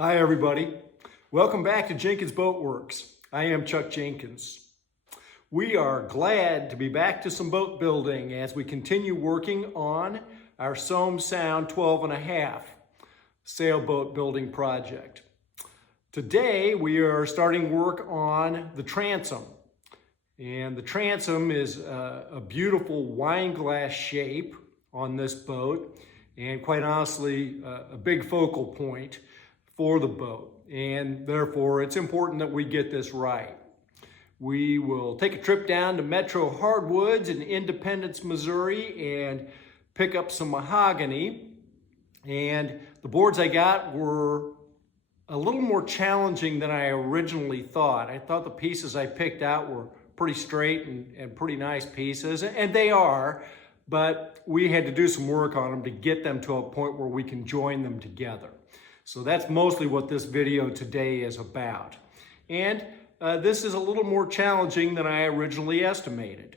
Hi everybody, welcome back to Jenkins Boat Works. I am Chuck Jenkins. We are glad to be back to some boat building as we continue working on our Somme Sound 12.5 sailboat building project. Today we are starting work on the Transom. And the Transom is a beautiful wine glass shape on this boat, and quite honestly a big focal point for the boat, and therefore it's important that we get this right. We will take a trip down to Metro Hardwoods in Independence, Missouri, and pick up some mahogany. And the boards I got were a little more challenging than I originally thought. I thought the pieces I picked out were pretty straight and pretty nice pieces, and they are, but we had to do some work on them to get them to a point where we can join them together. So that's mostly what this video today is about. And this is a little more challenging than I originally estimated.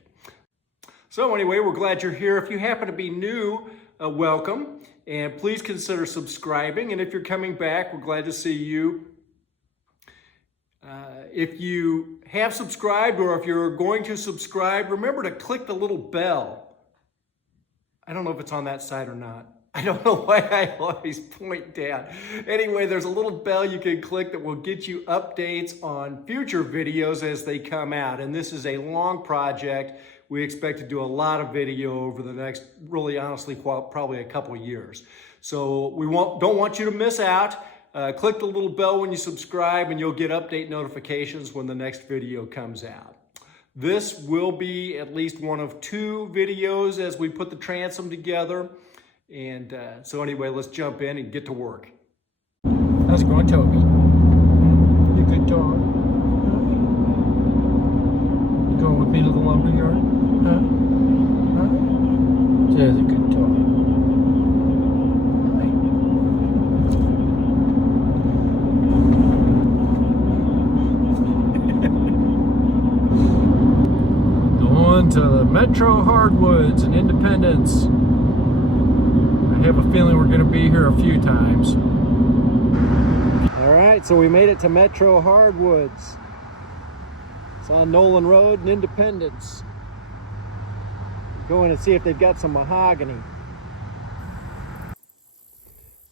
So anyway, we're glad you're here. If you happen to be new, welcome. And please consider subscribing. And if you're coming back, we're glad to see you. If you have subscribed or if you're going to subscribe, remember to click the little bell. I don't know if it's on that side or not. I don't know why I always point down. Anyway, there's a little bell you can click that will get you updates on future videos as they come out. And this is a long project. We expect to do a lot of video over the next, really honestly, probably a couple years. So we don't want you to miss out. Click the little bell when you subscribe and you'll get update notifications when the next video comes out. This will be at least one of 2 videos as we put the transom together. And so anyway, let's jump in and get to work. How's it going, Toby? You good dog? You going with me to the lumberyard? Huh? Huh? There's a good dog. Hi. Going to the Metro Hardwoods in Independence. I have a feeling we're going to be here a few times. All right, so we made it to Metro Hardwoods. It's on Nolan Road in Independence. Going to see if they've got some mahogany.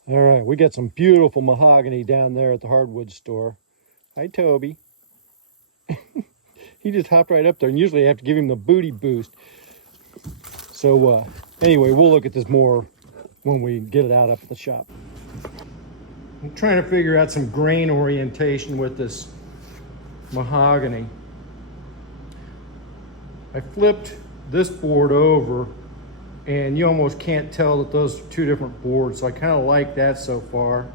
All right, we got some beautiful mahogany down there at the hardwood store. Hi, Toby. He just hopped right up there, and usually I have to give him the booty boost. So anyway, we'll look at this more when we get it out of the shop. I'm trying to figure out some grain orientation with this mahogany. I flipped this board over and you almost can't tell that those are 2 different boards, so I kind of like that so far.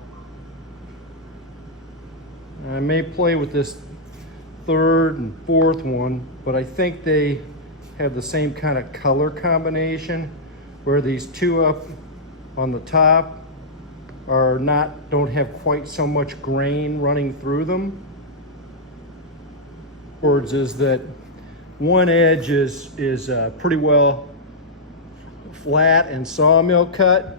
I may play with this 3rd and 4th one, but I think they have the same kind of color combination, where these 2 up on the top don't have quite so much grain running through them. Words is that one edge is pretty well flat and sawmill cut,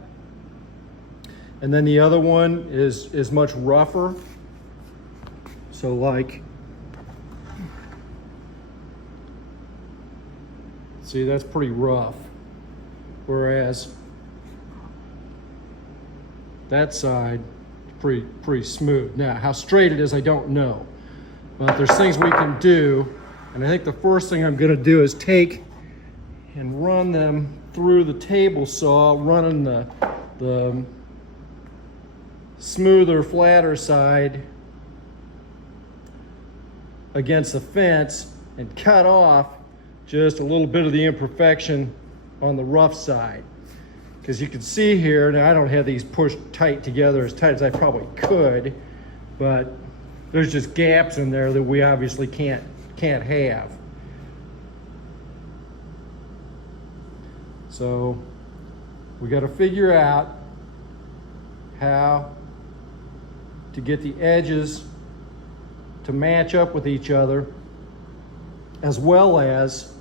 and then the other one is much rougher. So like, see, that's pretty rough, whereas that side is pretty smooth. Now, how straight it is, I don't know, but there's things we can do, and I think the first thing I'm going to do is take and run them through the table saw, running the smoother, flatter side against the fence and cut off just a little bit of the imperfection on the rough side. Because you can see here, now I don't have these pushed tight together as tight as I probably could, but there's just gaps in there that we obviously can't have. So we got to figure out how to get the edges to match up with each other, as well as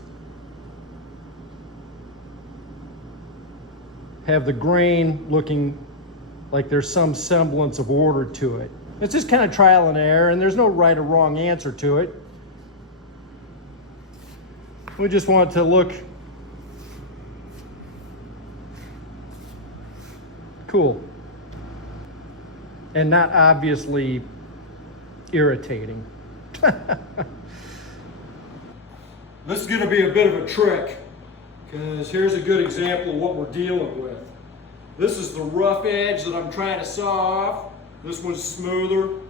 have the grain looking like there's some semblance of order to it. It's just kind of trial and error, and there's no right or wrong answer to it. We just want it to look cool and not obviously irritating. This is going to be a bit of a trick, because here's a good example of what we're dealing with. This is the rough edge that I'm trying to saw off. This one's smoother.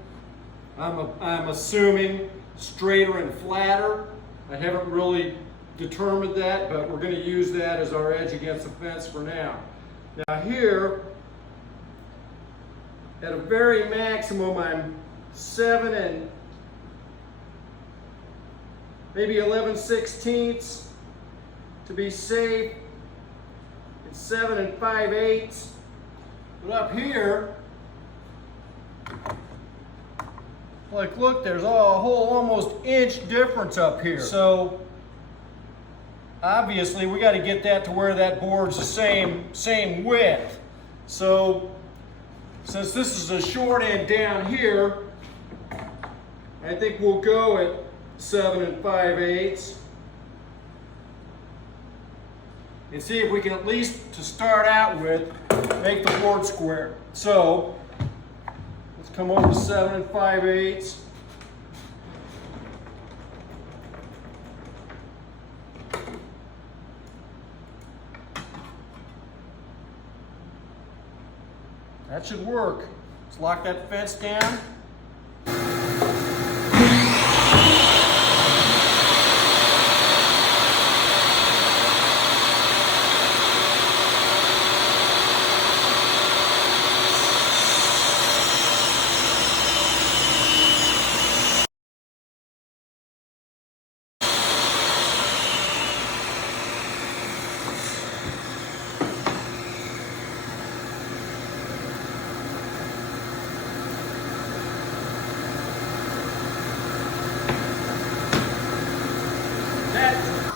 I'm assuming straighter and flatter. I haven't really determined that, but we're going to use that as our edge against the fence for now. Now here, at a very maximum, I'm 7 and maybe 11/16 to be safe. It's 7 and 5/8. But up here, like, look, there's a whole almost inch difference up here. So obviously we got to get that to where that board's the same width. So since this is a short end down here, I think we'll go at 7 and 5/8 and see if we can, at least to start out with, make the board square. So let's come over to 7 and 5/8. That should work. Let's lock that fence down.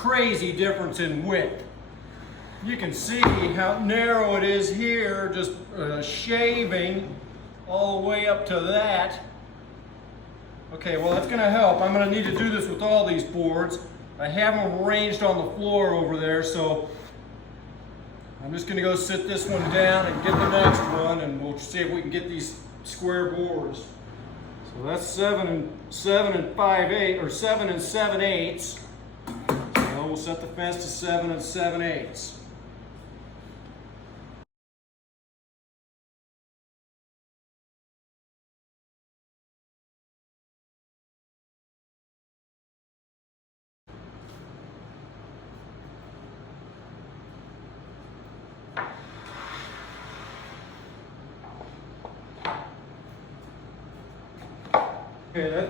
Crazy difference in width. You can see how narrow it is here, just shaving all the way up to that. Okay, well, that's going to help. I'm going to need to do this with all these boards. I have them arranged on the floor over there, so I'm just going to go sit this one down and get the next one, and we'll see if we can get these square boards. So that's 7 and 5/8, or 7 and 7/8. We'll set the fence to 7 and 7/8. Okay,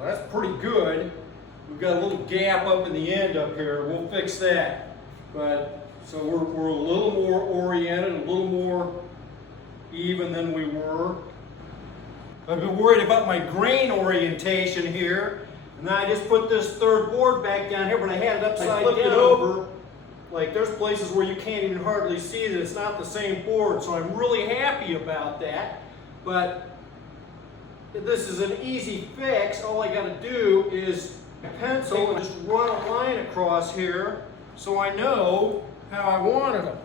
that's pretty good. We've got a little gap up in the end up here. We'll fix that. But so we're a little more oriented, a little more even than we were. I've been worried about my grain orientation here, and then I just put this third board back down here, but I had it upside down. I flipped it over. Like, there's places where you can't even hardly see that it's not the same board, so I'm really happy about that. But this is an easy fix. All I got to do is pencil and just run a line across here so I know how I wanted them.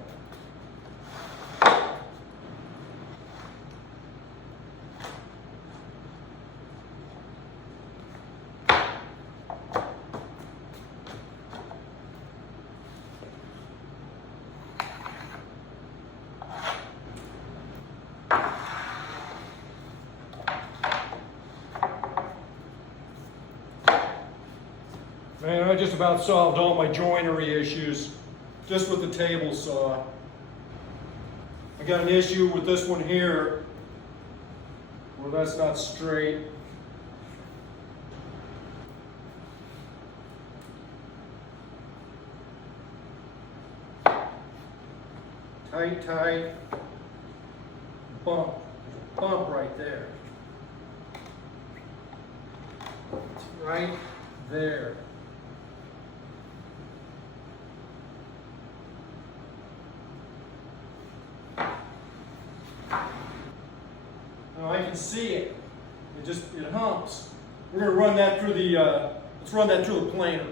Man, I just about solved all my joinery issues just with the table saw. I got an issue with this one here where that's not straight. Tight, bump. There's a bump right there. It's right there. Now I can see it. It humps. We're going to run that through the, let's run that through the planer.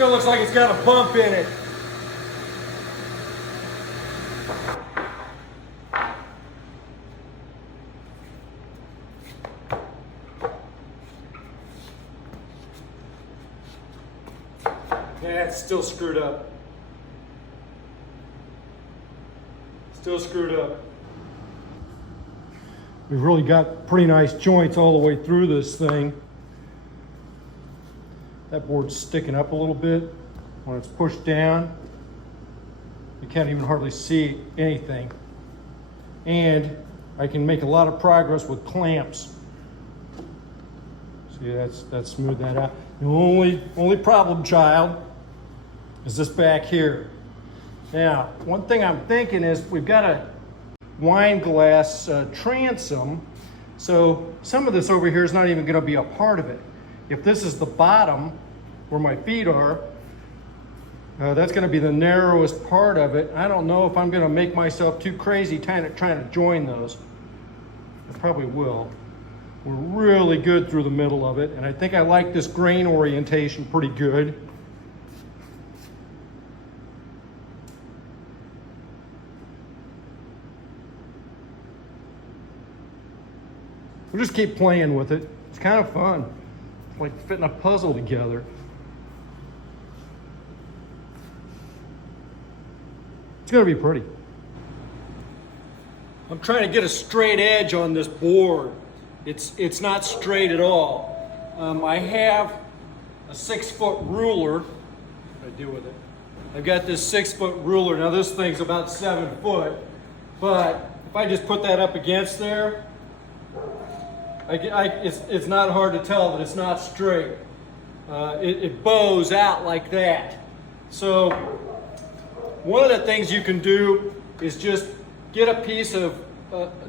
Still looks like it's got a bump in it. Yeah, it's still screwed up. Still screwed up. We've really got pretty nice joints all the way through this thing. That board's sticking up a little bit. When it's pushed down, you can't even hardly see anything. And I can make a lot of progress with clamps. See, that's smoothed that out. The only problem, child, is this back here. Now, one thing I'm thinking is we've got a wine glass transom, so some of this over here is not even going to be a part of it. If this is the bottom where my feet are, that's going to be the narrowest part of it. I don't know if I'm going to make myself too crazy trying to join those. I probably will. We're really good through the middle of it, and I think I like this grain orientation pretty good. We'll just keep playing with it. It's kind of fun. It's like fitting a puzzle together. It's gonna be pretty. I'm trying to get a straight edge on this board. It's not straight at all. I have a 6-foot ruler. What do I do with it? I've got this 6-foot ruler. Now this thing's about 7 foot, but if I just put that up against there, it's not hard to tell that it's not straight. It bows out like that. So one of the things you can do is just get a piece of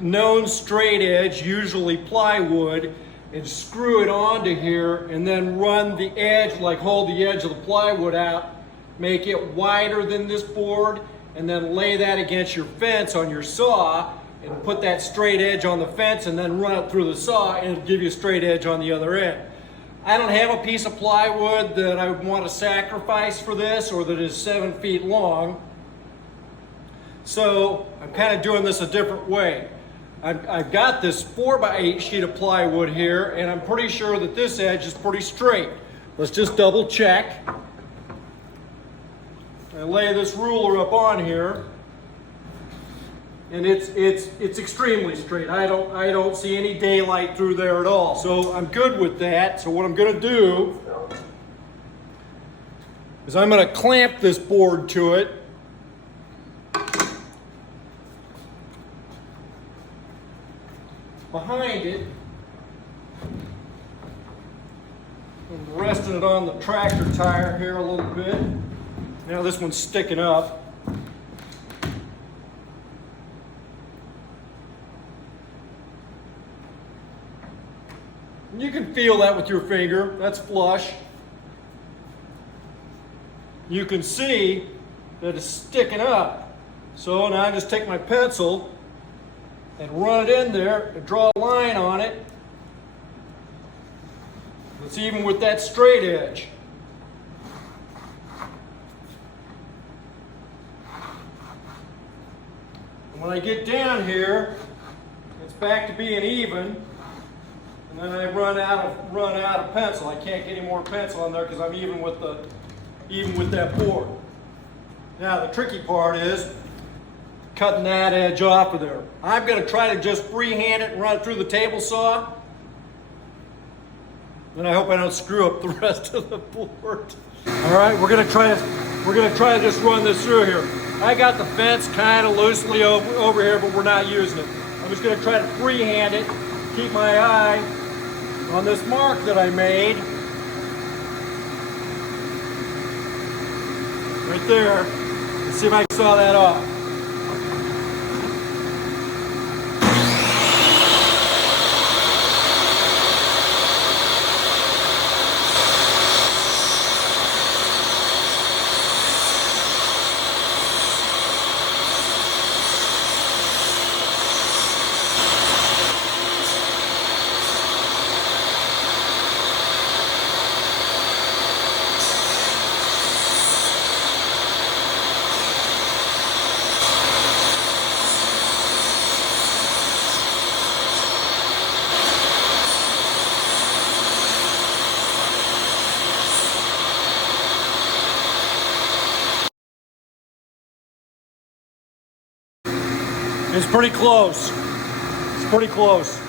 known straight edge, usually plywood, and screw it onto here, and then run the edge, like hold the edge of the plywood out, make it wider than this board, and then lay that against your fence on your saw, and put that straight edge on the fence, and then run it through the saw, and it'll give you a straight edge on the other end. I don't have a piece of plywood that I would want to sacrifice for this, or that is 7 feet long. So I'm kind of doing this a different way. I've got this 4x8 sheet of plywood here, and I'm pretty sure that this edge is pretty straight. Let's just double check. I lay this ruler up on here, and it's extremely straight. I don't see any daylight through there at all. So I'm good with that. So what I'm going to do is I'm going to clamp this board to it. Behind it, I'm resting it on the tractor tire here a little bit. Now this one's sticking up. And you can feel that with your finger. That's flush. You can see that it's sticking up. So now I just take my pencil and run it in there and draw a line on it. It's even with that straight edge. And when I get down here, it's back to being even. And then I run out of pencil. I can't get any more pencil on there because I'm even with that board. Now the tricky part is cutting that edge off of there. I'm going to try to just freehand it and run it through the table saw. And I hope I don't screw up the rest of the board. All right, we're gonna try to just run this through here. I got the fence kind of loosely over here, but we're not using it. I'm just gonna try to freehand it, keep my eye on this mark that I made. Right there. Let's see if I can saw that off. It's pretty close. It's pretty close.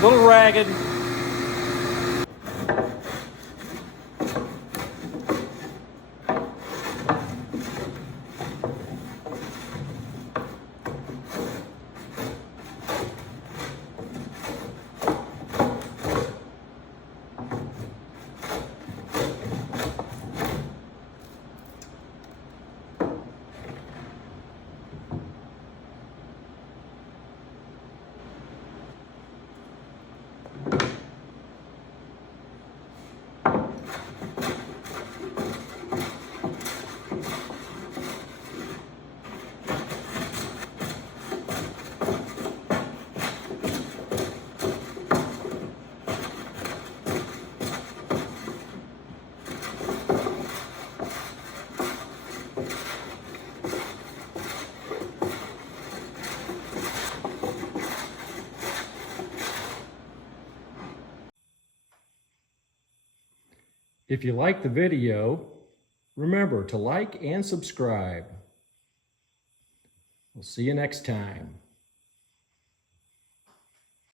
A little ragged. If you like the video, remember to like and subscribe. We'll see you next time.